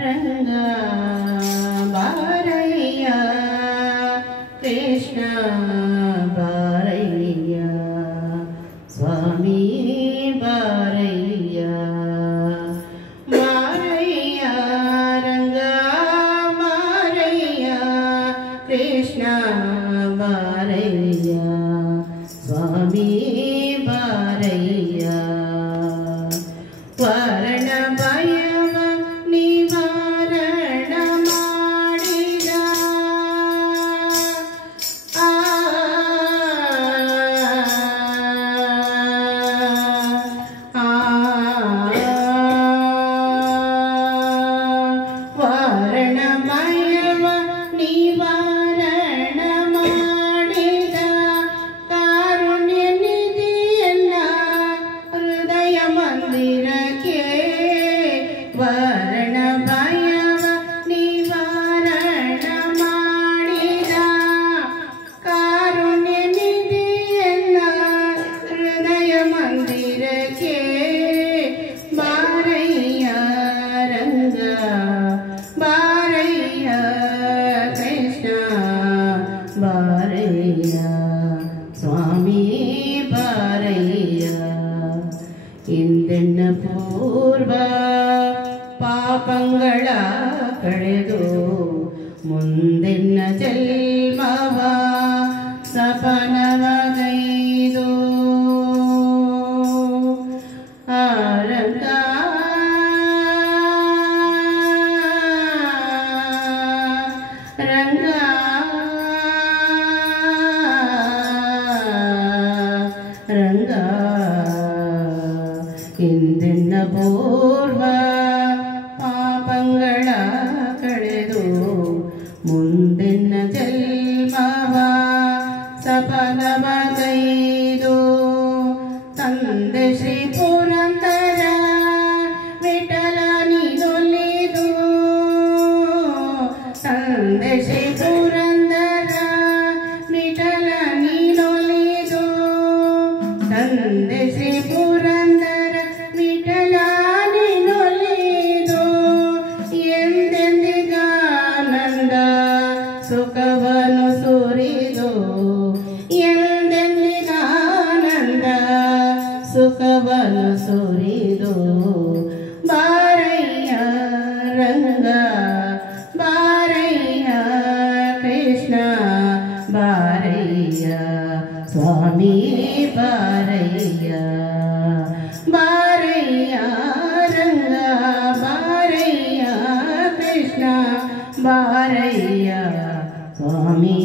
ರಂಗಾ ಬಾರಯ್ಯ ಕೃಷ್ಣ ಬಾರಯ್ಯ ಸ್ವಾಮಿ ಬಾರಯ್ಯ ಬಾರಯ್ಯ ರಂಗಾ ಬಾರಯ್ಯ ಕೃಷ್ಣ ಬಾರಯ್ಯ ಸ್ವಾಮಿ ಬಾರಯ್ಯ ವರಣ ಭಯವ ನಿವಾರಣ ಮಾಡಿದ ವರಣ ಭಯವ ನಿವಾರಣ ಮಾಡಿದ ಕಾರುಣ್ಯ ನಿಧಿಯಲ್ಲ ಹೃದಯ ಮಂದಿರಕ್ಕೆ ವರ್ಣ ಭಯವ ನಿವಾರಣ ಮಾಡಿದ ಕಾರುಣ್ಯ ನಿಧಿಯಲ್ಲ ಹೃದಯ ಮಂದಿರಕ್ಕೆ ಬಾರಯ್ಯ ರಂಗ ಬಾರಯ್ಯ ಕೃಷ್ಣ ಬಾರಯ್ಯ ಸ್ವಾಮಿ ಬಾರಯ್ಯ ಇಂದೆನ್ನ ಪೂರ್ವ ಪಾಪಂಗಳ ಕಳೆದು ಮುಂದೆನ್ನ ಜನ್ಮವ ಸಪನವಗೈದು ರಂಗ ರಂಗ ರಂಗ ಇಂದೆನ್ನ ಪೂರ್ವ ಪಾಪಂಗಳ ಕಳೆದು ಮುಂದೆನ್ನ ಜನ್ಮವ ಸಫಲವಗೈದು ತಂದೆ ಶ್ರೀ ಪುರಂದರ ವಿಠಲ ನೀನೊಲಿದು ತಂದೆ ಶ್ರೀ ಪುರಂದರ ವಿಠಲ ನೀನೊಲಿದು ತಂದೆ ಶ್ರೀ ಪುರಂದರ ವಿಠಲ ನೀನೊಲಿದು ಎಂದೆಂದಿಗಾನಂದ ಸುಖವನ್ನು ಸುರಿದು ಎಂದೆಂದಿಗಾನಂದ ಸುಖವನ್ನು ಸುರಿದು ಬಾರಯ್ಯ ರಂಗ ಬಾರಯ್ಯ ಕೃಷ್ಣ ಬಾರಯ್ಯ ಸ್ವಾಮಿ ಬಾರಯ್ಯ ಬಾರಯ್ಯ ರಂಗ ಬಾರಯ್ಯ ಕೃಷ್ಣ ಬಾರಯ್ಯ ಸ್ವಾಮಿ